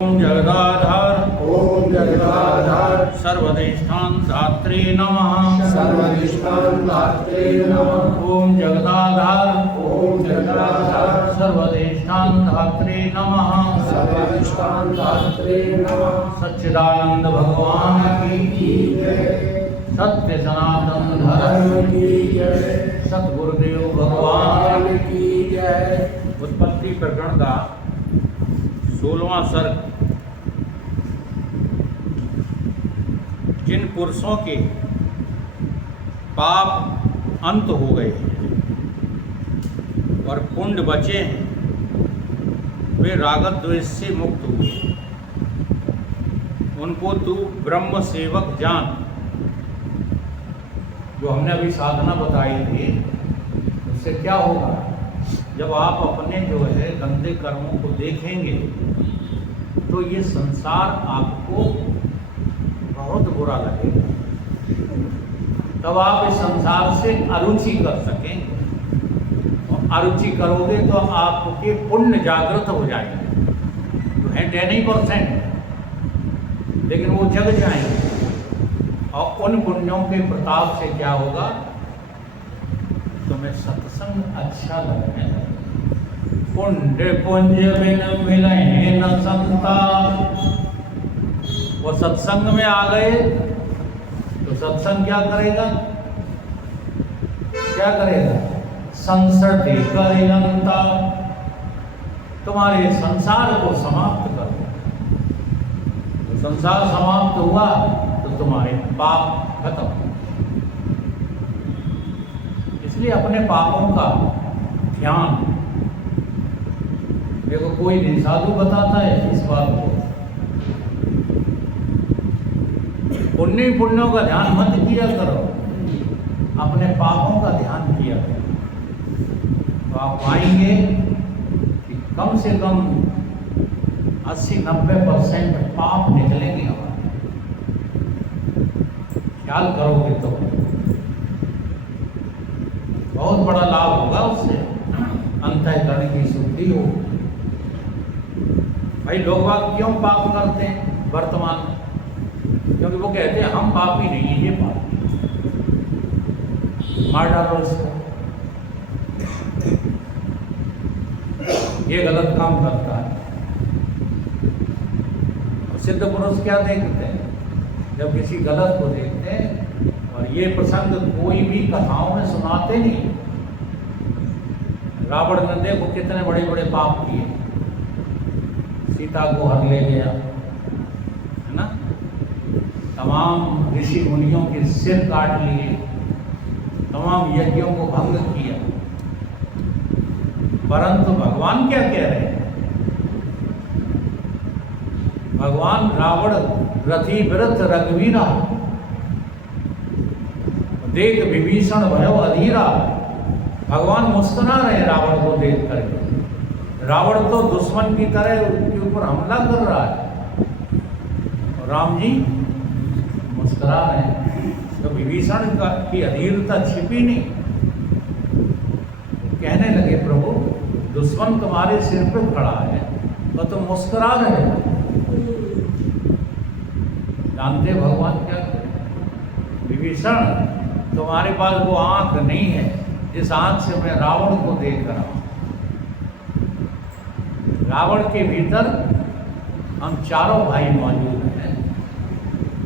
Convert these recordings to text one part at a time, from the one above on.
ओम जगदाधार ओम जगदाधार सर्वदेष्टान धात्रे नमः। सर्वनिष्ठान धात्रे नमः। ओम जगदाधार ओम जगदाधार सर्वदेष्टान धात्रे नमः। सर्वनिष्ठान धात्रे नमः। सच्चिदानंद भगवान की जय। सत्य सनातन धर्म धर्म की जय। सतगुरुदेव भगवान की जय। उत्पत्ति प्रकरण का 16वां सर्ग। जिन पुरुषों के पाप अंत हो गए और पुण्य बचे हैं वे रागत द्वेष से मुक्त हुए। उनको तू ब्रह्म सेवक जान। जो हमने अभी साधना बताई थी उससे क्या होगा, जब आप अपने जो है गंदे कर्मों को देखेंगे तो ये संसार आपको बहुत बुरा लगेगा। तब आप इस संसार से अरुचि कर सकेंगे और अरुचि करोगे तो आपके पुण्य जागृत हो जाएंगे। तो हैं 10%, लेकिन वो जग जाएंगे और उन पुण्यों के प्रताप से क्या होगा, तुम्हें सत्संग अच्छा लगने लगेगा। पुण्य पुंज बिन मिले न संता। वो सत्संग में आ गए तो सत्संग क्या करेगा, क्या करेगा, संसर्ग करेगा, तुम्हारे संसार को समाप्त कर देगा। तो संसार समाप्त हुआ तो तुम्हारे पाप खत्म। इसलिए अपने पापों का ध्यान, देखो कोई नहीं साधु बताता है इस बात को, पुण्यों का ध्यान मत किया करो, अपने पापों का ध्यान किया करो। तो आप पाएंगे कि कम से कम 80-90% पाप निकलेंगे हमारे। ख्याल करोगे तो बहुत बड़ा लाभ होगा उससे, अंतःकरण की शुद्धि हो। भाई लोग बाग क्यों पाप करते हैं वर्तमान में? क्योंकि वो कहते हैं हम पापी नहीं है, ये पापी, मार डालो इसको, ये गलत काम करता है। और सिद्ध पुरुष क्या देखते हैं, जब किसी गलत को देखते हैं, और ये प्रसंग कोई भी कथाओं में सुनाते नहीं। रावण ने देखो कितने बड़े बड़े पाप किए, सीता को हर ले गया, है ना, तमाम ऋषि मुनियों के सिर काट लिए, तमाम यज्ञों को भंग किया। परंतु भगवान क्या कह रहे हैं, भगवान रावण रथी विरथ रघुवीरा, देख विभीषण भयो अधीरा। भगवान मुस्कुरा रहे रावण को देख करके। रावण तो दुश्मन की तरह उसके ऊपर हमला कर रहा है, और राम जी मुस्कुरा रहे हैं। तो विभीषण की अधीरता छिपी नहीं। कहने लगे प्रभु दुश्मन तुम्हारे सिर पे खड़ा है तो तुम मुस्कुरा रहे हो। जानते भगवान क्या करें, विभीषण तुम्हारे पास वो आंख नहीं है जिस आंख से मैं रावण को देख रहा हूं। रावण के भीतर हम चारों भाई मौजूद हैं,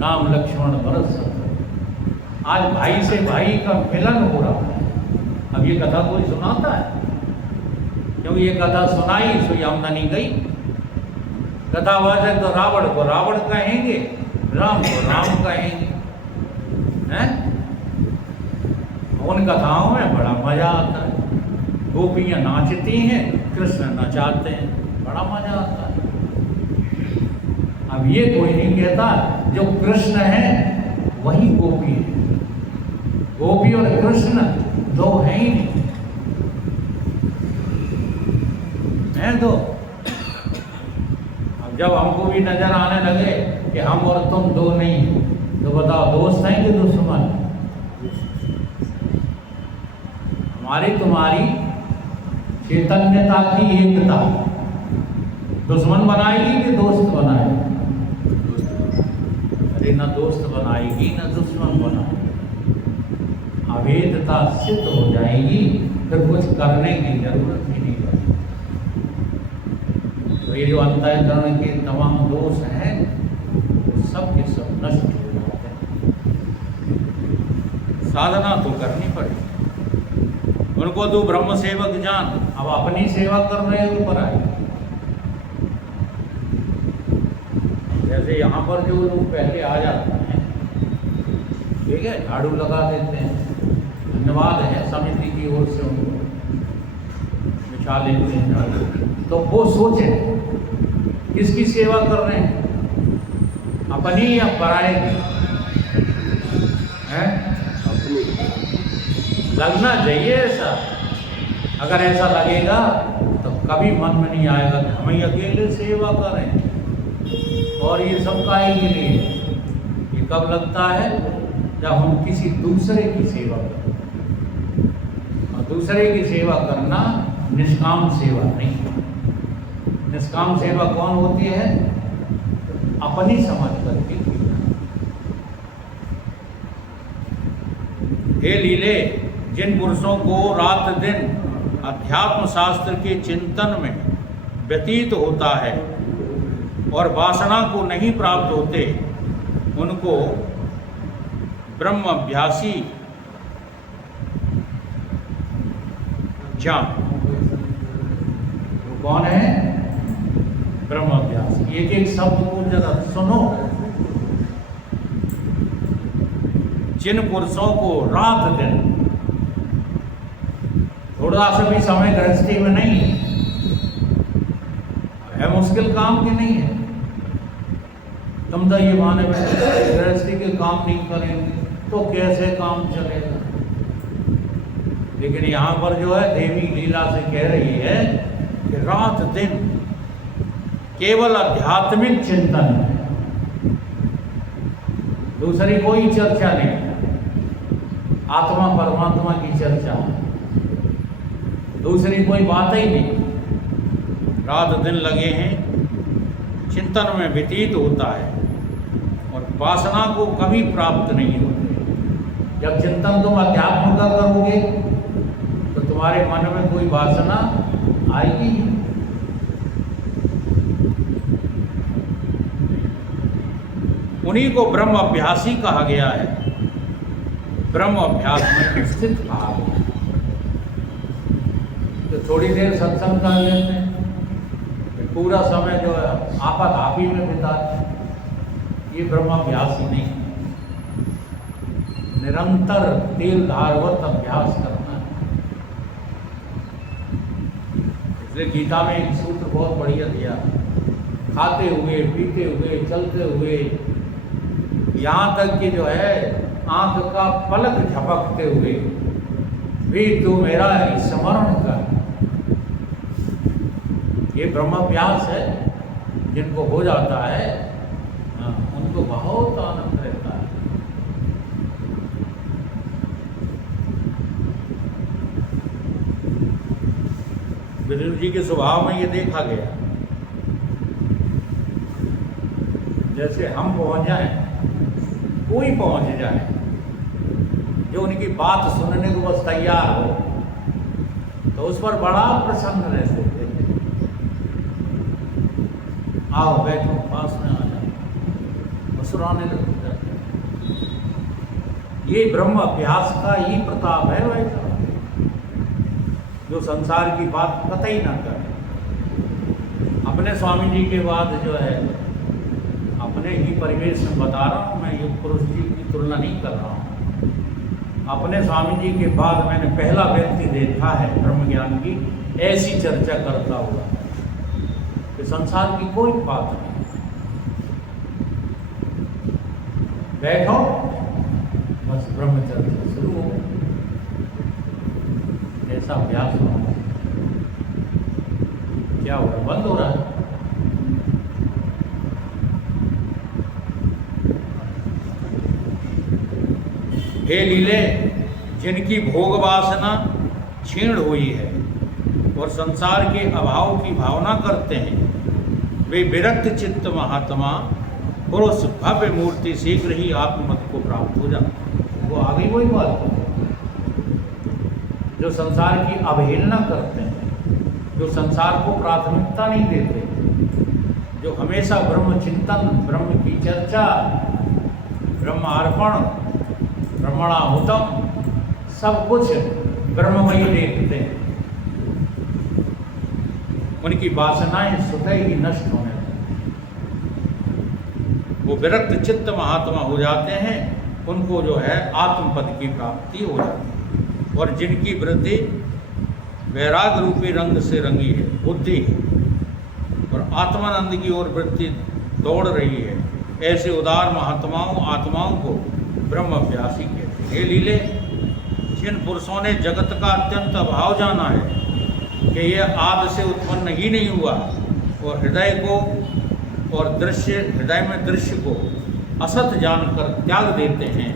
राम लक्ष्मण भरत शत्रुघ्न। आज भाई से भाई का मिलन हो रहा है। अब ये कथा कोई सुनाता है? क्योंकि ये कथा सुनाई सो आमदनी गई। कथावाचक तो रावण को रावण कहेंगे, राम को राम कहेंगे, हैं? उन कथाओं में बड़ा मजा आता है। गोपियां नाचती हैं, कृष्ण नचाते हैं, बड़ा मजा आता है। अब ये कोई नहीं कहता जो कृष्ण है वही गोपी है। गोपी और कृष्ण दो हैं ही नहीं, हैं दो। अब जब हमको भी नजर आने लगे कि हम और तुम दो नहीं, तो बताओ दोस्त हैं कि दुश्मन? हमारी तुम्हारी चैतन्यता की एकता दुश्मन बनाएगी कि दोस्त बनाएगी? न दोस्त बनाएगी न दुश्मन बनाएगी। अभेदता सिद्ध हो जाएगी, फिर कुछ करने की जरूरत ही नहीं पड़ेगी। तो ये जो अंतःकरण के तमाम दोष हैं वो सब के सब नष्ट हो जाते हैं। साधना तो करनी पड़ेगी। उनको तू ब्रह्म सेवक जान। अब अपनी सेवा कर रहे हो ऊपर आए। जैसे यहाँ पर जो लोग पहले आ जाते हैं, ठीक है, झाड़ू लगा देते हैं, धन्यवाद है समिति की ओर से उनको बिछा लेते हैं झाड़ू। तो वो सोचें किसकी सेवा कर रहे हैं, अपनी या पराये की? हैं? लगना चाहिए ऐसा। अगर ऐसा लगेगा तो कभी मन में नहीं आएगा कि हम ही अकेले सेवा करें और ये सब काहे के लिए। ये कब लगता है? जब हम किसी दूसरे की सेवा करें। और दूसरे की सेवा करना निष्काम सेवा नहीं। निष्काम सेवा कौन होती है? अपनी समझ करके की। हे लीले, जिन पुरुषों को रात दिन अध्यात्म शास्त्र के चिंतन में व्यतीत होता है और वासना को नहीं प्राप्त होते, उनको ब्रह्म अभ्यासी जान। वो कौन है? ब्रह्म अभ्यासी। एक एक शब्द को जरा सुनो। जिन पुरुषों को रात दिन, थोड़ा सा भी समय गृहस्थी में नहीं है मुश्किल काम की नहीं है। तुम तो ये माने गृहस्थी के काम नहीं करेंगे तो कैसे काम चलेगा। लेकिन यहाँ पर जो है देवी लीला से कह रही है कि रात दिन केवल आध्यात्मिक चिंतन है, दूसरी कोई चर्चा नहीं। आत्मा परमात्मा की चर्चा, दूसरी कोई बात ही नहीं। रात दिन लगे हैं, चिंतन में व्यतीत होता है और वासना को कभी प्राप्त नहीं होते। जब चिंतन तुम अध्यात्म का करोगे तो तुम्हारे मन में कोई वासना आएगी। उन्हीं को ब्रह्म अभ्यासी कहा गया है। ब्रह्म अभ्यास में स्थित कहा गया। तो थोड़ी देर सत्संग कर लेते हैं, पूरा समय जो है आपाधापी में बिताते हैं। ये ब्रह्माभ्यास ही नहीं। निरंतर तेल धारवत अभ्यास करना है। इसलिए गीता में एक सूत्र बहुत बढ़िया दिया, खाते हुए, पीते हुए, चलते हुए, यहाँ तक कि जो है आंख का पलक झपकते हुए भी तू मेरा स्मरण कर। ये ब्रह्माभ्यास है। जिनको हो जाता है उनको बहुत आनंद रहता है। विष्णु जी के स्वभाव में ये देखा गया, जैसे हम पहुंच जाएं, कोई पहुंच जाए जो उनकी बात सुनने को बस तैयार हो, तो उस पर बड़ा प्रसन्न रहते थे। आओ बैठो, पास में आ जाओ, मुस्कुराने लगते। ये ब्रह्म अभ्यास का ही प्रताप है वैसा, जो संसार की बात कतई ना करे। अपने स्वामी जी के बाद जो है, अपने ही परिवेश में बता रहा हूँ मैं, युग पुरुष जी की तुलना नहीं कर रहा हूँ। अपने स्वामी जी के बाद मैंने पहला व्यक्ति देखा है ब्रह्म ज्ञान की ऐसी चर्चा करता हुआ कि संसार की कोई बात नहीं। बैठो, बस ब्रह्म चर्चा शुरू हो। ऐसा अभ्यास हो, क्या हो रहा, बंद हो रहा है। हे लीले, जिनकी भोग वासना क्षीण हुई है और संसार के अभाव की भावना करते हैं, वे विरक्त चित्त महात्मा और उस भव्य मूर्ति शीघ्र ही आत्ममत को प्राप्त हो जाता। वो आगे वही बात, जो संसार की अवहेलना करते हैं, जो संसार को प्राथमिकता नहीं देते, जो हमेशा ब्रह्म चिंतन, ब्रह्म की चर्चा, ब्रह्मार्पण, ब्रह्मणाहुतम सब कुछ ब्रह्ममयी देखते हैं, उनकी वासनाएं स्वतः ही नष्ट होने लगती, वो विरक्त चित्त महात्मा हो जाते हैं, उनको जो है आत्मपद की प्राप्ति हो जाती है। और जिनकी वृद्धि वैराग रूपी रंग से रंगी है, बुद्धि और आत्मानंद की ओर वृत्ति दौड़ रही है, ऐसे उदार महात्माओं आत्माओं को ब्रह्म अभ्यासी कहते हैं। हे लीले, जिन पुरुषों ने जगत का अत्यंत अभाव जाना है कि यह आदि से उत्पन्न ही नहीं हुआ, और हृदय को और दृश्य, हृदय में दृश्य को असत जानकर त्याग देते हैं,